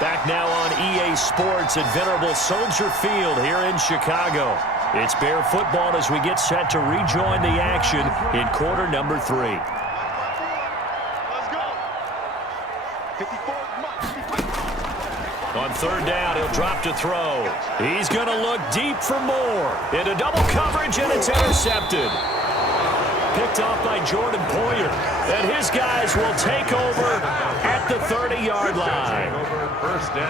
Back now on EA Sports at venerable Soldier Field here in Chicago. It's Bear football as we get set to rejoin the action in quarter number 3. Let's go. 54. On third down, he'll drop to throw. He's going to look deep for more. Into double coverage, and it's intercepted. Picked off by Jordan Poyer. And his guys will take over at the 30-yard line.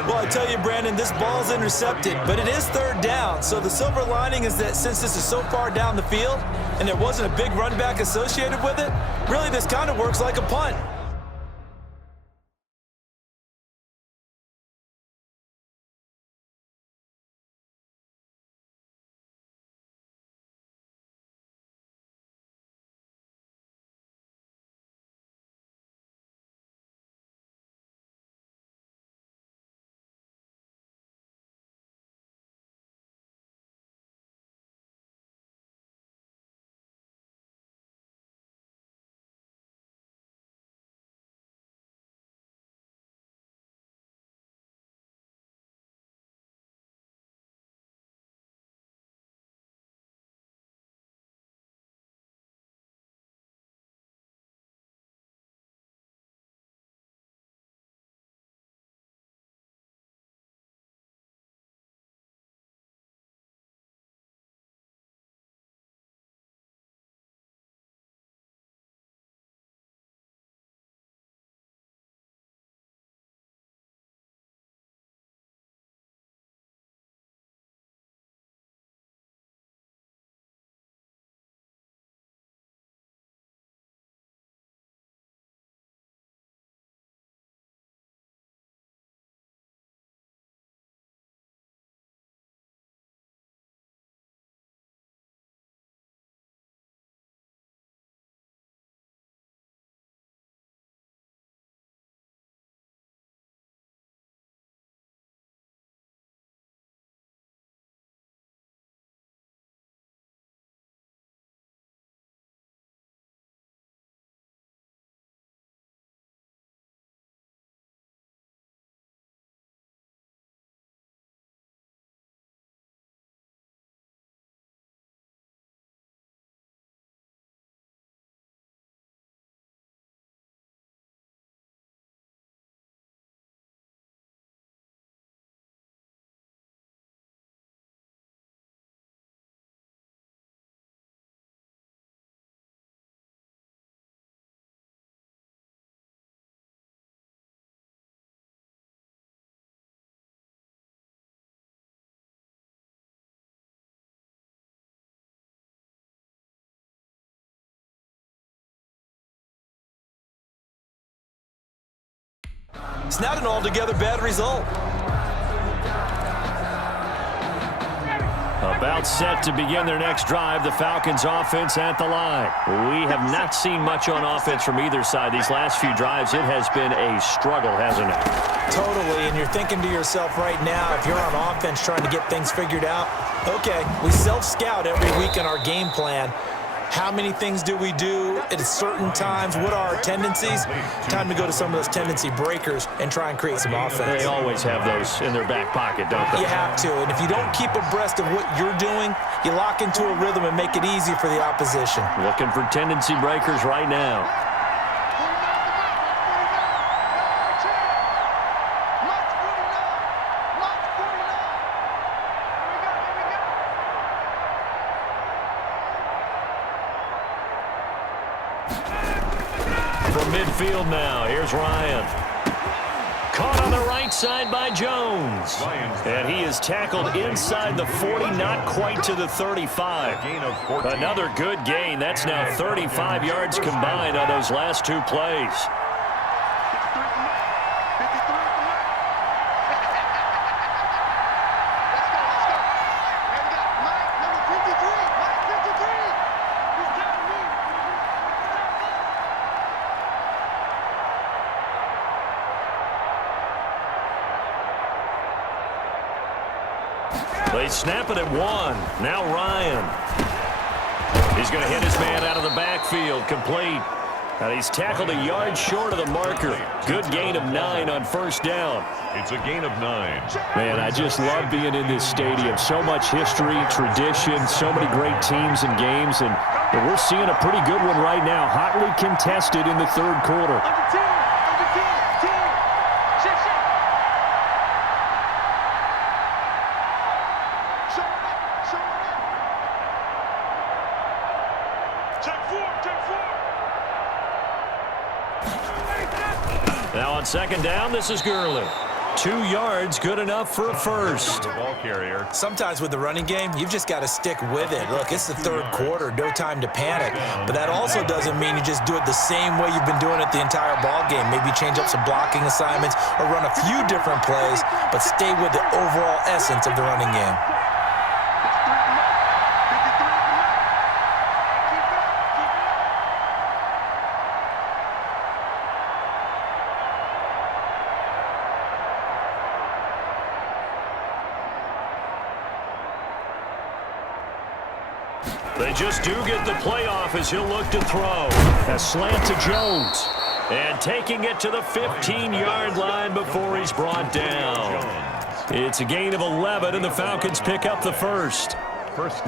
Well, I tell you, Brandon, this ball's intercepted, but it is third down. So the silver lining is that since this is so far down the field and there wasn't a big run back associated with it, really this kind of works like a punt. It's not an altogether bad result. About set to begin their next drive, the Falcons offense at the line. We have not seen much on offense from either side. These last few drives, it has been a struggle, hasn't it? Totally, and you're thinking to yourself right now, if you're on offense trying to get things figured out, okay, we self-scout every week in our game plan. How many things do we do at certain times? What are our tendencies? Time to go to some of those tendency breakers and try and create some offense. They always have those in their back pocket, don't they? You have to, and if you don't keep abreast of what you're doing, you lock into a rhythm and make it easy for the opposition. Looking for tendency breakers right now. Midfield now. Here's Ryan. Caught on the right side by Jones. And he is tackled inside the 40, not quite to the 35. Another good gain. That's now 35 yards combined on those last two plays. They snap it at one. Now Ryan. He's going to hit his man out of the backfield. Complete. And he's tackled a yard short of the marker. Good gain of 9 on first down. It's a gain of 9. Man, I just love being in this stadium. So much history, tradition, so many great teams and games. And we're seeing a pretty good one right now. Hotly contested in the third quarter. Now on second down, this is Gurley. 2 yards, good enough for a first. Ball carrier. Sometimes with the running game, you've just got to stick with it. Look, it's the third quarter, no time to panic. But that also doesn't mean you just do it the same way you've been doing it the entire ball game. Maybe change up some blocking assignments or run a few different plays, but stay with the overall essence of the running game. They just do get the playoff as he'll look to throw. A slant to Jones. And taking it to the 15-yard line before he's brought down. It's a gain of 11, and the Falcons pick up the first.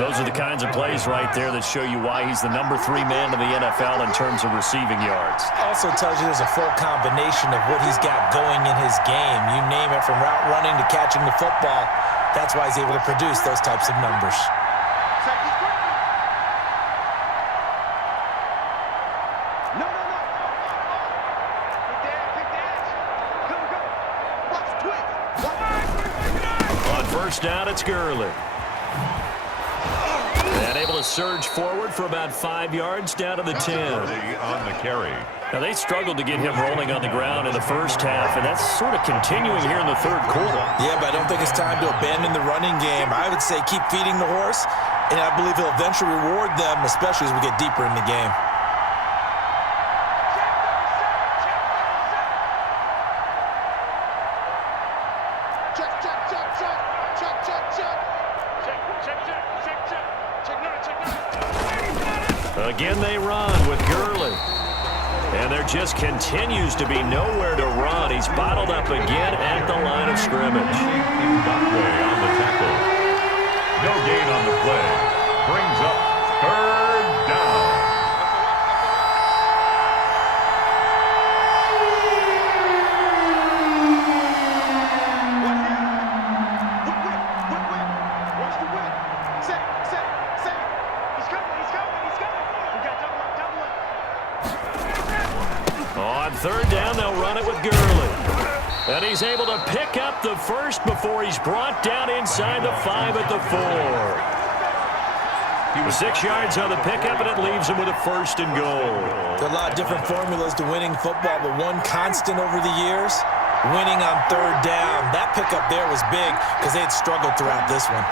Those are the kinds of plays right there that show you why he's the number 3 man in the NFL in terms of receiving yards. Also tells you there's a full combination of what he's got going in his game. You name it, from route running to catching the football. That's why he's able to produce those types of numbers. Down, it's Gurley. And able to surge forward for about 5 yards down to the 10. On the carry. Now, they struggled to get him rolling on the ground in the first half, and that's sort of continuing here in the third quarter. Yeah, but I don't think it's time to abandon the running game. I would say keep feeding the horse, and I believe he'll eventually reward them, especially as we get deeper in the game. Again, they run with Gurley. And there just continues to be nowhere to run. He's bottled up again at the line of scrimmage. On the tackle. No gain on the play. Brings up third down. Third down, they'll run it with Gurley. And he's able to pick up the first before he's brought down inside the 5 at the 4. He was 6 yards on the pickup, and it leaves him with a first and goal. There are a lot of different formulas to winning football, but one constant over the years, winning on third down. That pickup there was big because they had struggled throughout this one.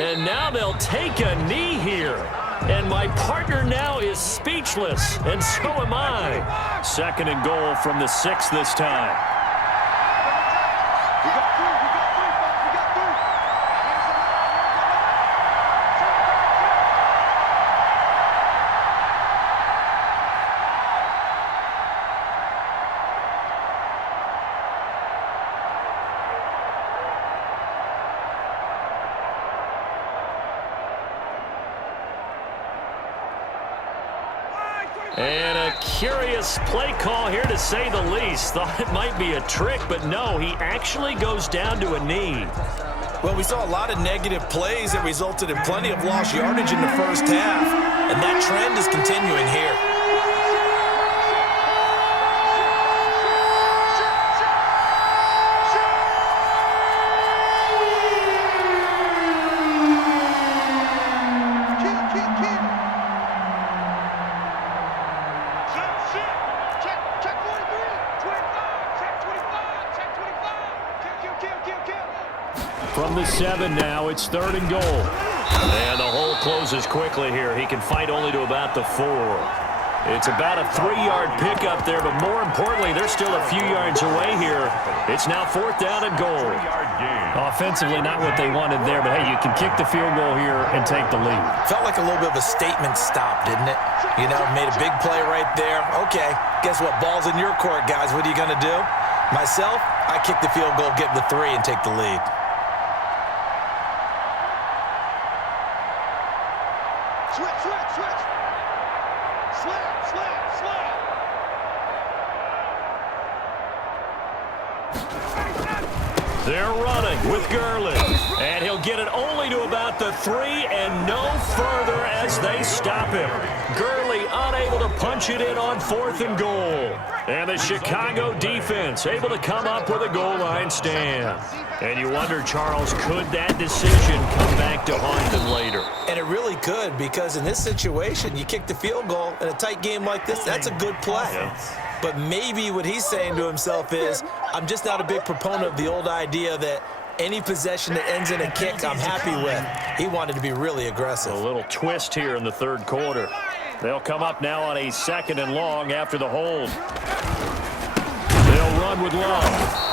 And now they'll take a knee here. And my partner now is speechless, and so am I. Second and goal from the 6 this time. And a curious play call here, to say the least. Thought it might be a trick, but no, he actually goes down to a knee. Well, we saw a lot of negative plays that resulted in plenty of lost yardage in the first half, and that trend is continuing here. From the 7 now. It's 3rd and goal. And the hole closes quickly here. He can fight only to about the 4. It's about a 3-yard pickup there, but more importantly, they're still a few yards away here. It's now 4th down and goal. Offensively, not what they wanted there, but hey, you can kick the field goal here and take the lead. Felt like a little bit of a statement stop, didn't it? You know, made a big play right there. Okay, guess what? Ball's in your court, guys. What are you going to do? Myself, I kick the field goal, get the 3, and take the lead. They're running with Gurley, and he'll get it only to about the 3 and no further as they stop him. Gurley unable to punch it in on 4th and goal. And the Chicago defense able to come up with a goal line stand. And you wonder, Charles, could that decision come back to haunt them later? And it really could, because in this situation, you kick the field goal in a tight game like this, that's a good play. Yeah. But maybe what he's saying to himself is, I'm just not a big proponent of the old idea that any possession that ends in a kick I'm happy with. He wanted to be really aggressive. A little twist here in the 3rd quarter. They'll come up now on a 2nd and long after the hold. They'll run with Love.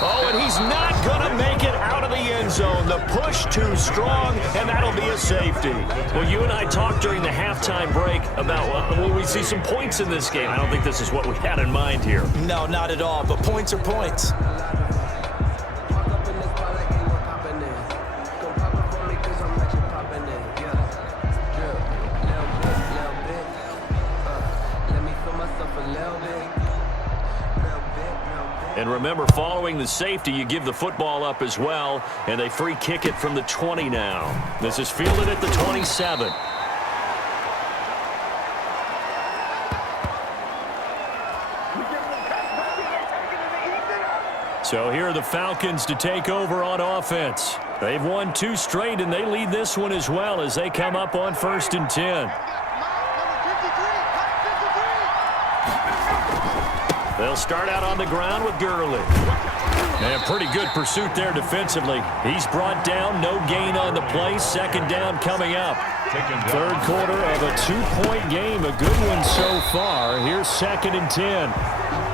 Oh, and he's not going to make it out of the end zone. The push too strong, and that'll be a safety. Well, you and I talked during the halftime break about, will we see some points in this game? I don't think this is what we had in mind here. No, not at all, but points are points. And remember, following the safety, you give the football up as well, and they free kick it from the 20 now. This is fielded at the 27. So here are the Falcons to take over on offense. They've won 2 straight, and they lead this one as well as they come up on 1st and 10. They'll start out on the ground with Gurley. And a pretty good pursuit there defensively. He's brought down, no gain on the play. 2nd down coming up. 3rd quarter of a 2-point game. A good one so far. Here's 2nd and 10.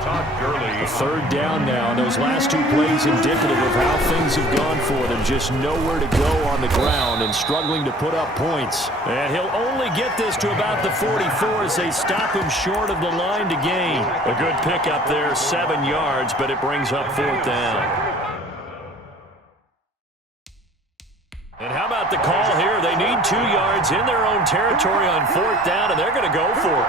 A 3rd down now. And those last 2 plays indicative of how things have gone for them. Just nowhere to go on the ground and struggling to put up points. And he'll only get this to about the 44 as they stop him short of the line to gain. A good pickup there, 7 yards, but it brings up 4th down. And how about the call here? They need 2 yards in their own territory on 4th down, and they're going to go for it.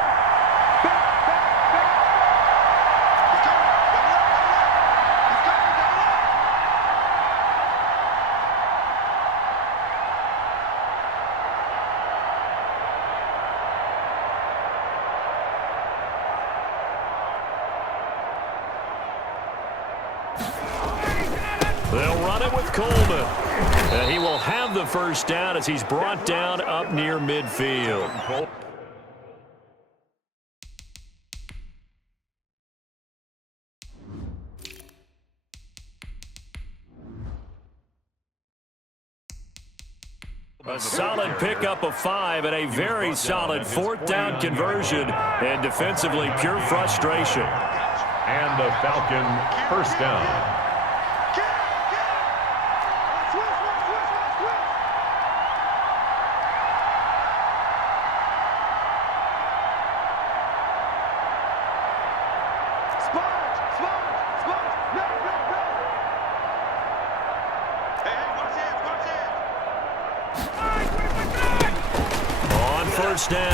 They'll run it with Coleman. And he will have the 1st down as he's brought down up near midfield. A solid pickup of 5 and a very solid 4th down conversion. And defensively, pure frustration. And the Falcon 1st down. On 1st down.